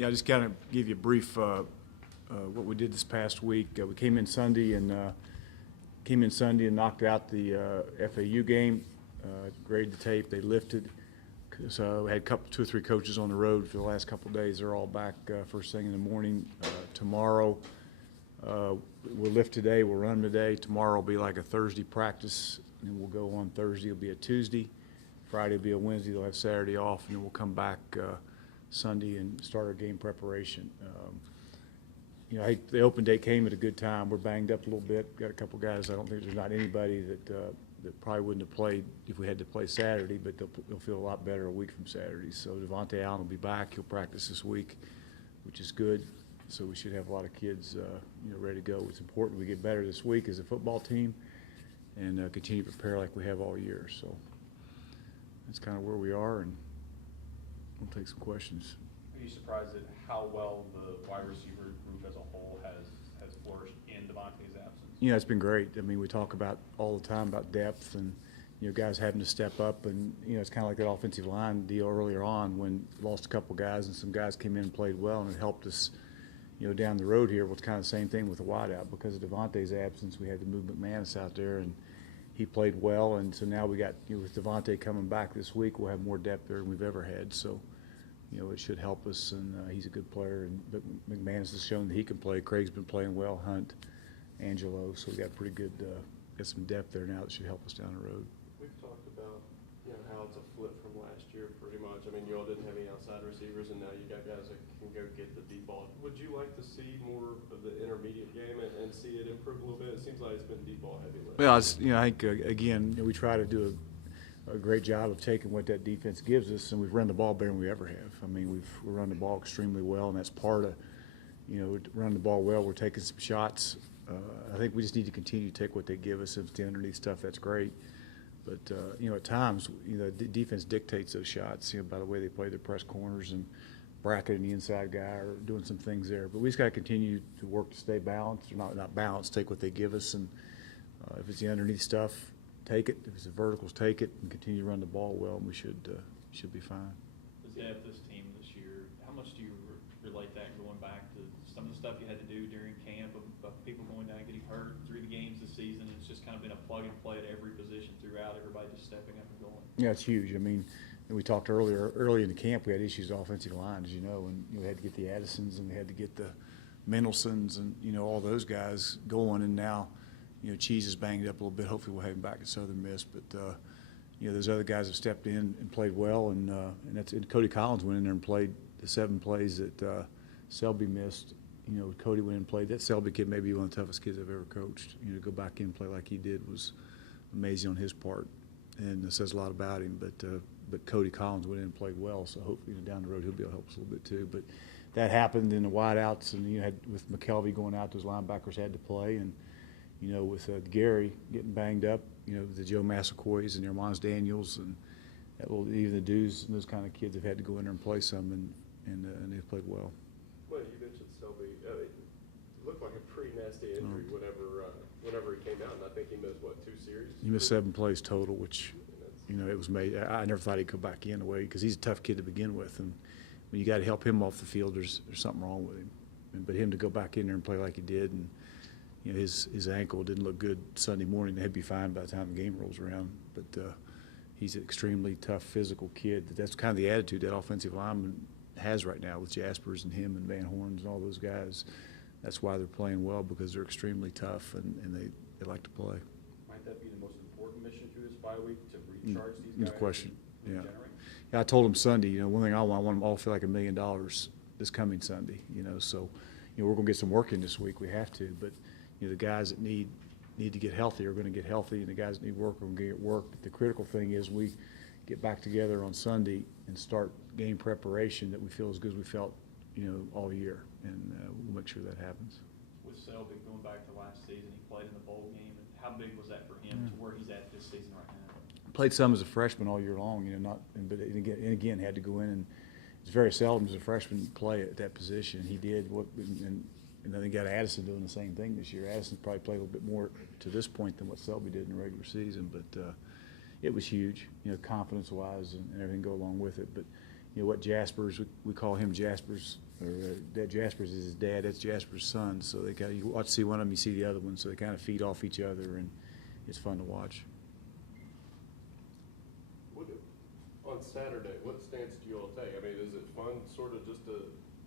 Yeah, I just kind of give you a brief what we did this past week. We came in Sunday and knocked out the FAU game. Graded the tape. They lifted. So we had two or three coaches on the road for the last couple of days. They're all back first thing in the morning. Tomorrow we'll lift today. We'll run today. Tomorrow will be like a Thursday practice, and we'll go on Thursday. It'll be a Tuesday. Friday will be a Wednesday. They'll have Saturday off, and then we'll come back Sunday and start our game preparation. The open day came at a good time. We're banged up a little bit. Got a couple guys. I don't think there's not anybody that probably wouldn't have played if we had to play Saturday, but they'll feel a lot better a week from Saturday. So Devontae Allen will be back. He'll practice this week, which is good. So we should have a lot of kids, ready to go. It's important we get better this week as a football team and continue to prepare like we have all year. So that's kind of where we are, and we'll take some questions. Are you surprised at how well the wide receiver group as a whole has flourished in Devontae's absence? Yeah, it's been great. I mean, we talk about all the time about depth and, guys having to step up. And, it's kind of like that offensive line deal earlier on when we lost a couple guys and some guys came in and played well, and it helped us, down the road here. Well, it's kind of the same thing with the wideout. Because of Devontae's absence, we had to move McManus out there, and he played well. And so now we got, with Devontae coming back this week, we'll have more depth there than we've ever had. So, it should help us, and he's a good player. But McManus has shown that he can play. Craig's been playing well, Hunt, Angelo. So we got pretty good, got some depth there now that should help us down the road. We've talked about, how it's a flip from last year pretty much. I mean, you all didn't have any outside receivers, and now you got guys that can go get the deep ball. Would you like to see more of the intermediate game and see it improve a little bit? It seems like it's been deep ball heavy lately. Well, I think, again, we try to do a great job of taking what that defense gives us, and we've run the ball better than we ever have. I mean, we've run the ball extremely well, and that's part of, running the ball well. We're taking some shots. I think we just need to continue to take what they give us. If it's the underneath stuff, that's great. But, at times, the defense dictates those shots, by the way they play their press corners and bracketing the inside guy or doing some things there. But we just got to continue to work to stay balanced, or not balanced, take what they give us. And if it's the underneath stuff, take it. If it's the verticals, take it, and continue to run the ball well, and we should be fine. The depth of this team this year, how much do you relate that going back to some of the stuff you had to do during camp of people going down and getting hurt through the games this season? It's just kind of been a plug and play at every position throughout, everybody just stepping up and going. Yeah, it's huge. I mean, we talked early in the camp, we had issues with offensive line, as you know, and we had to get the Addisons and we had to get the Mendelsons and, all those guys going. And now, Cheese is banged up a little bit. Hopefully we'll have him back at Southern Miss. But, those other guys have stepped in and played well. And Cody Collins went in there and played the 7 plays that Selby missed. Cody went in and played. That Selby kid may be one of the toughest kids I've ever coached. To go back in and play like he did was amazing on his part. And it says a lot about him. But Cody Collins went in and played well. So hopefully down the road he'll be able to help us a little bit too. But that happened in the wideouts, and had with McKelvey going out, those linebackers had to play. And with Gary getting banged up, the Joe Massaquoys and Armand Daniels and even the Dews and those kind of kids have had to go in there and play some, and they've played well. Well, you mentioned Selby. It looked like a pretty nasty injury whenever he came out, and I think he missed, 2 series? He missed 7 plays total, which, it was made. I never thought he'd go back in the way, because he's a tough kid to begin with, and when you got to help him off the field, there's something wrong with him. But him to go back in there and play like he did, and his ankle didn't look good Sunday morning. They'd be fine by the time the game rolls around. But he's an extremely tough, physical kid. That's kind of the attitude that offensive lineman has right now with Jaspers and him and Van Horns and all those guys. That's why they're playing well, because they're extremely tough and they like to play. Might that be the most important mission through this bye week, to recharge these guys? No question. Yeah. Regenerate? Yeah, I told him Sunday, one thing I want them all to feel like $1 million this coming Sunday. So, we're going to get some work in this week. We have to, but the guys that need to get healthy are going to get healthy, and the guys that need work are going to get work. But the critical thing is we get back together on Sunday and start game preparation that we feel as good as we felt, all year, and we'll make sure that happens. With Selby going back to last season, he played in the bowl game, and how big was that for him to where he's at this season right now? Played some as a freshman all year long, but again had to go in, and it's very seldom as a freshman play at that position. He did and then they got Addison doing the same thing this year. Addison probably played a little bit more to this point than what Selby did in the regular season, but it was huge, confidence-wise and everything go along with it. But what Jaspers, we call him Jaspers, that Jasper's is his dad. That's Jasper's son. So they kind of, you see one of them, you see the other one. So they kind of feed off each other, and it's fun to watch. On Saturday, what stance do you all take? I mean, is it fun sort of just to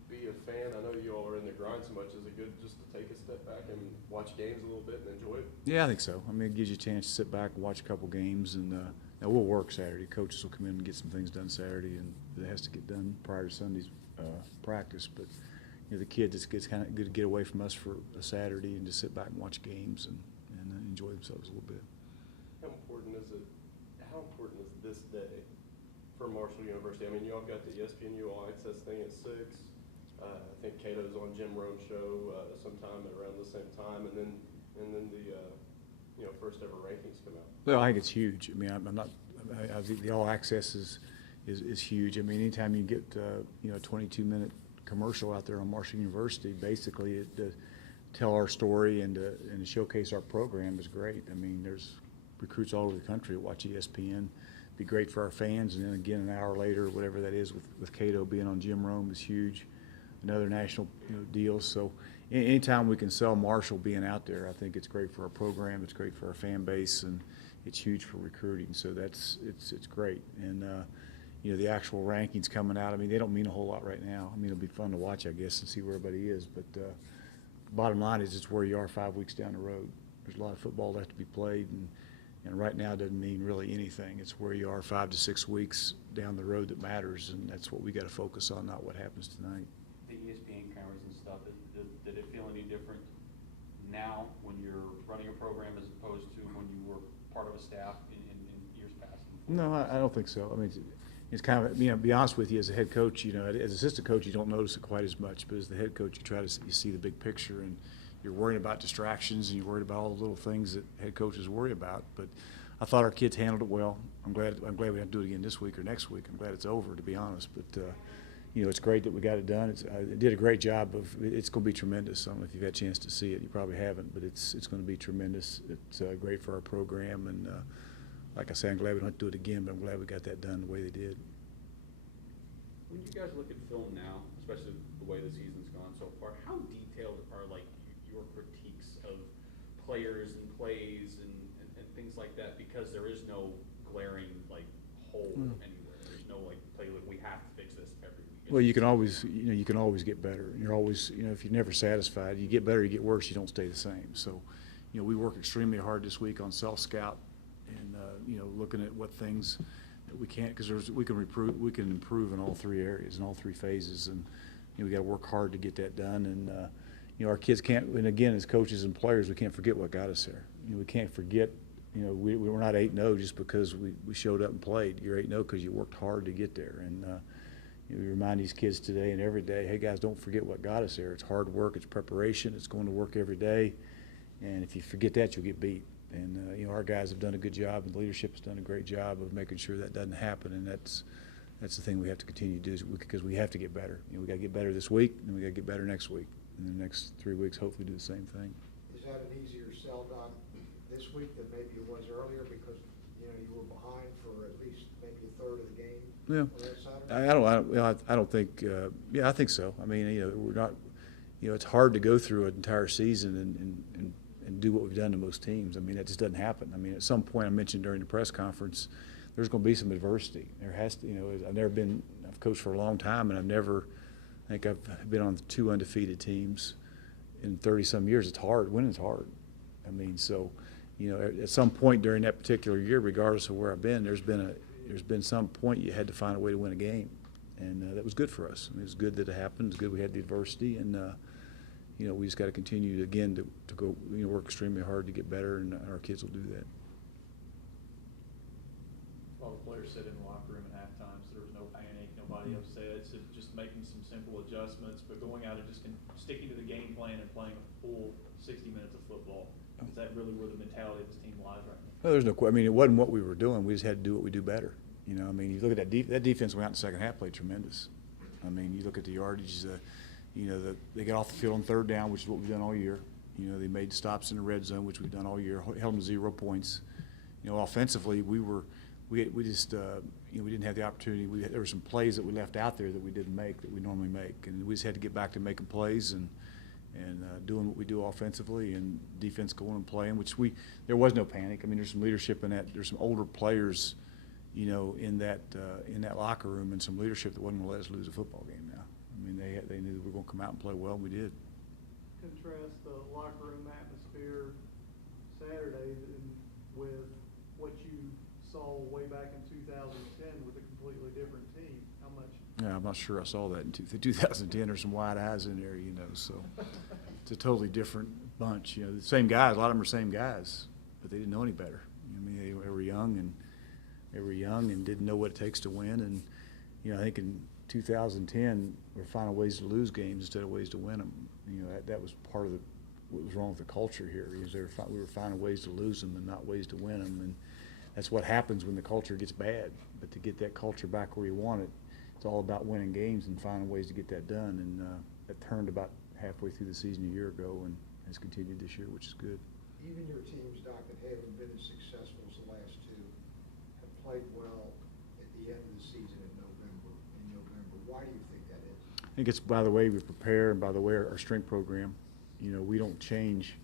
be a fan? I know you all are in the grind so much. Is it good just to take a step back and watch games a little bit and enjoy it? Yeah, I think so. I mean, it gives you a chance to sit back and watch a couple games, and now we'll work Saturday. Coaches will come in and get some things done Saturday, and it has to get done prior to Sunday's practice. But you know, the kid just gets kind of good to get away from us for a Saturday and just sit back and watch games and enjoy themselves a little bit. How important is it? How important is this day for Marshall University? I mean, you all got the ESPNU All Access thing at 6. I think Cato's on Jim Rome's show sometime around the same time, and then the first ever rankings come out. Well, I think it's huge. I mean, I think the All Access is huge. I mean, anytime you get a 22-minute commercial out there on Marshall University, basically to tell our story and to showcase our program is great. I mean, there's recruits all over the country that watch ESPN. Be great for our fans, and then again an hour later, whatever that is, with Cato being on Jim Rome is huge. Another national deal. So anytime we can sell Marshall being out there, I think it's great for our program. It's great for our fan base, and it's huge for recruiting. So it's great. And the actual rankings coming out, I mean, they don't mean a whole lot right now. I mean, it'll be fun to watch, I guess, and see where everybody is. But bottom line is, it's where you are 5 weeks down the road. There's a lot of football left to be played, and right now doesn't mean really anything. It's where you are 5 to 6 weeks down the road that matters, and that's what we got to focus on, not what happens tonight. The ESPN cameras and stuff, did it feel any different now when you're running a program as opposed to when you were part of a staff in years past? No, I don't think so. I mean, it's kind of, to be honest with you, as a head coach, as assistant coach, you don't notice it quite as much, but as the head coach, you see the big picture, and you're worried about distractions, and you're worried about all the little things that head coaches worry about. But I thought our kids handled it well. I'm glad we have to do it again this week or next week. I'm glad it's over, to be honest. But it's great that we got it done. It did a great job it's going to be tremendous. I don't know if you've had a chance to see it. You probably haven't, but it's going to be tremendous. It's great for our program, and like I say, I'm glad we don't have to do it again, but I'm glad we got that done the way they did. When you guys look at film now, especially the way the season's gone so far, how detailed are your critiques of players and plays and things like that? Because there is no glaring hole anywhere. There's no play we have to fix this every week. Well, you can always get better. And you're always, if you're never satisfied, you get better, you get worse, you don't stay the same. So, we work extremely hard this week on self-scout and, looking at what things that we can't, because we can improve in all 3 areas, in all 3 phases. And, we got to work hard to get that done. And, our kids can't, and again, as coaches and players, we can't forget what got us there. We can't forget, we're not 8-0 just because we showed up and played. You're 8-0 because you worked hard to get there. And, we remind these kids today and every day, hey guys, don't forget what got us there. It's hard work, it's preparation, it's going to work every day. And if you forget that, you'll get beat. And, our guys have done a good job, and the leadership has done a great job of making sure that doesn't happen. And that's the thing we have to continue to do, because we have to get better. We got to get better this week, and we got to get better next week. And the next 3 weeks, hopefully do the same thing. Is that an easier sell done this week than maybe it was earlier, because, you were behind for at least maybe a third of the game? Yeah, on that Saturday? I don't think. I think so. I mean, we're not. It's hard to go through an entire season and do what we've done to most teams. I mean, that just doesn't happen. I mean, at some point, I mentioned during the press conference, there's going to be some adversity. There has to. I've coached for a long time, and I think I've been on 2 undefeated teams in 30-some years. It's hard. Winning's hard. I mean, so, at some point during that particular year, regardless of where I've been, there's been some point you had to find a way to win a game, and that was good for us. I mean, it was good that it happened. It's good we had the adversity, and we just got to continue again to go work extremely hard to get better, and our kids will do that. All the players said in the locker room at halftime, so there was no panic, nobody upset. So just making some simple adjustments, but going out and just sticking to the game plan and playing a full 60 minutes of football. Is that really where the mentality of this team lies right now? Well, there's no. I mean, it wasn't what we were doing. We just had to do what we do better. I mean, you look at that defense went out in the second half, played tremendous. I mean, you look at the yardage. They got off the field on 3rd down, which is what we've done all year. They made stops in the red zone, which we've done all year. Held them to 0 points. Offensively, we just we didn't have the opportunity. There were some plays that we left out there that we didn't make that we normally make, and we just had to get back to making plays and doing what we do offensively and defense going and playing. There was no panic. I mean, there's some leadership in that. There's some older players, in that locker room, and some leadership that wasn't going to let us lose a football game. Now, I mean, they knew we were going to come out and play well, and we did. Contrast the locker room atmosphere Saturday with what you saw way back in 2010 with a completely different team. How much? Yeah, I'm not sure I saw that in 2010. There's some wide eyes in there, so it's a totally different bunch. The same guys. A lot of them are same guys, but they didn't know any better. I mean, they were young and didn't know what it takes to win. And I think in 2010 we're finding ways to lose games instead of ways to win them. That was part of what was wrong with the culture here. Is we were finding ways to lose them and not ways to win them, and that's what happens when the culture gets bad. But to get that culture back where you want it, it's all about winning games and finding ways to get that done. And that turned about halfway through the season a year ago and has continued this year, which is good. Even your teams, Doc, that haven't been as successful as the last two have played well at the end of the season in November. Why do you think that is? I think it's by the way we prepare and by the way our strength program. We don't change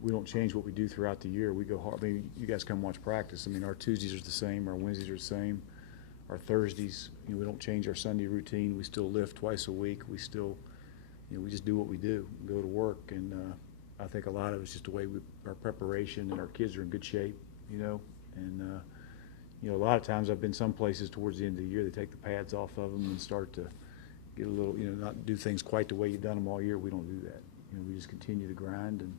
what we do throughout the year. We go hard. I mean, you guys come watch practice. I mean, our Tuesdays are the same, our Wednesdays are the same, our Thursdays. We don't change our Sunday routine. We still lift twice a week. We still, we just do what we do, go to work. And I think a lot of it's just the way our preparation, and our kids are in good shape. And a lot of times I've been some places towards the end of the year, they take the pads off of them and start to get a little, not do things quite the way you've done them all year. We don't do that. We just continue to grind and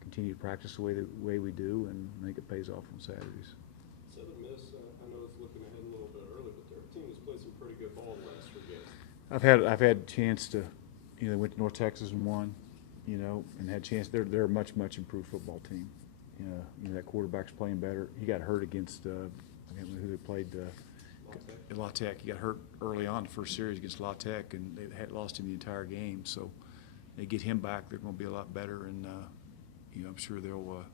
continue to practice the way we do, and I think it pays off on Saturdays. Southern Miss, I know it's looking ahead a little bit early, but their team has played some pretty good ball the last 3 games. I've had a chance to, they went to North Texas and won, and had a chance. They're a much improved football team. That quarterback's playing better. He got hurt against I can't remember who they played. La Tech. He got hurt early on the first series against La Tech, and they had lost him the entire game. So they get him back, they're going to be a lot better, and I'm sure they're a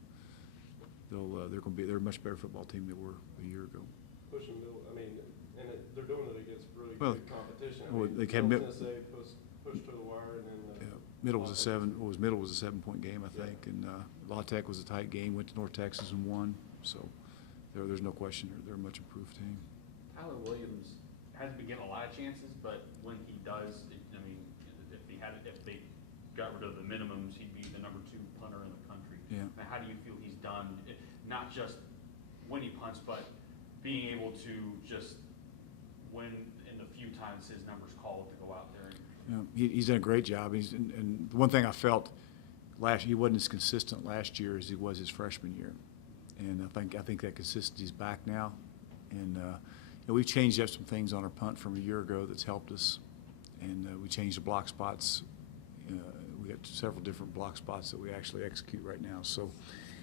much better football team than they were a year ago. Pushing middle, and they're doing it against really Well, good competition. they had Middle Tennessee pushed to the wire, and then Middle was a 7-point game, I think, and La Tech was a tight game. Went to North Texas and won. So there's no question they're a much improved team. Tyler Williams hasn't been getting a lot of chances, but when he does, if they got rid of the minimums, he'd be the #2 punter in the country. Yeah. Now, how do you feel he's done, not just when he punts, but being able to just when in the few times his number's called to go out there? He's done a great job. And the one thing I felt he wasn't as consistent last year as he was his freshman year, and I think that consistency's back now. And we've changed up some things on our punt from a year ago that's helped us, and we changed the block spots. We got several different block spots that we actually execute right now. So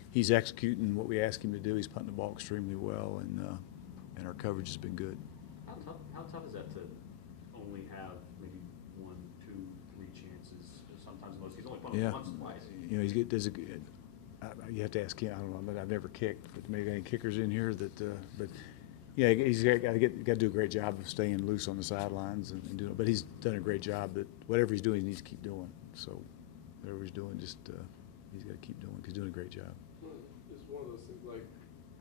he's executing what we ask him to do. He's punting the ball extremely well, and our coverage has been good. How tough is that to only have maybe 1, 2, 3 chances? Sometimes most he's only punted once or twice. You have to ask him. I don't know, but I've never kicked. But maybe any kickers in here that. But yeah, he's got to do a great job of staying loose on the sidelines and doing it. But he's done a great job. That whatever he's doing, he needs to keep doing. So whatever he's doing, he's got to keep doing because he's doing a great job. It's one of those things. Like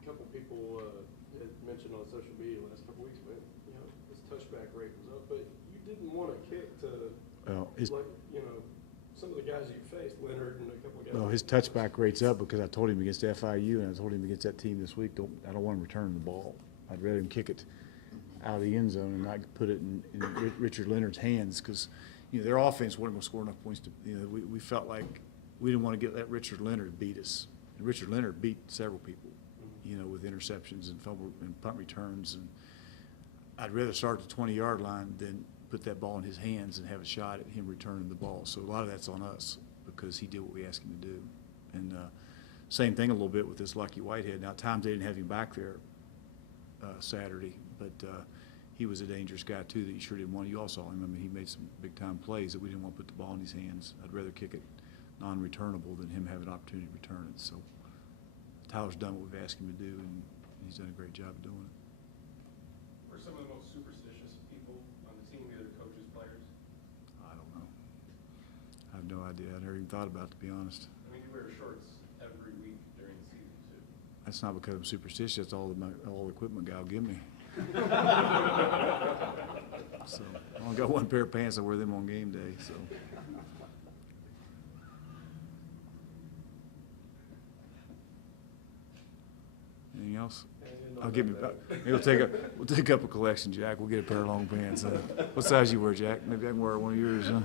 a couple people had mentioned on social media last couple weeks, but his touchback rate was up. But you didn't want to kick to some of the guys you faced, Leonard and a couple of guys. Well, his touchback rate's up because I told him against FIU and I told him against that team this week, I don't want him returning the ball. I'd rather him kick it out of the end zone and not put it in Richard Leonard's hands because, their offense wasn't going to score enough points to, we felt like we didn't want to let Richard Leonard beat us. And Richard Leonard beat several people, with interceptions and fumble and punt returns. And I'd rather start at the 20-yard line than put that ball in his hands and have a shot at him returning the ball. So a lot of that's on us because he did what we asked him to do. And same thing a little bit with this Lucky Whitehead. Now, at times they didn't have him back there Saturday, but he was a dangerous guy too that you sure didn't want. You all saw him. I mean, he made some big-time plays that we didn't want to put the ball in his hands. I'd rather kick it non-returnable than him have an opportunity to return it. So Tyler's done what we've asked him to do, and he's done a great job of doing it. are some of the most superstitious people on the team, either coaches, players? I don't know. I have no idea. I never even thought about it, to be honest. I mean, you wear shorts every week during the season, too. That's not because I'm superstitious. That's all the equipment guy will give me. So I only got one pair of pants. I wear them on game day. So. Anything else? I'll give you. Maybe we'll take up a collection, Jack. We'll get a pair of long pants. What size you wear, Jack? Maybe I can wear one of yours. Huh?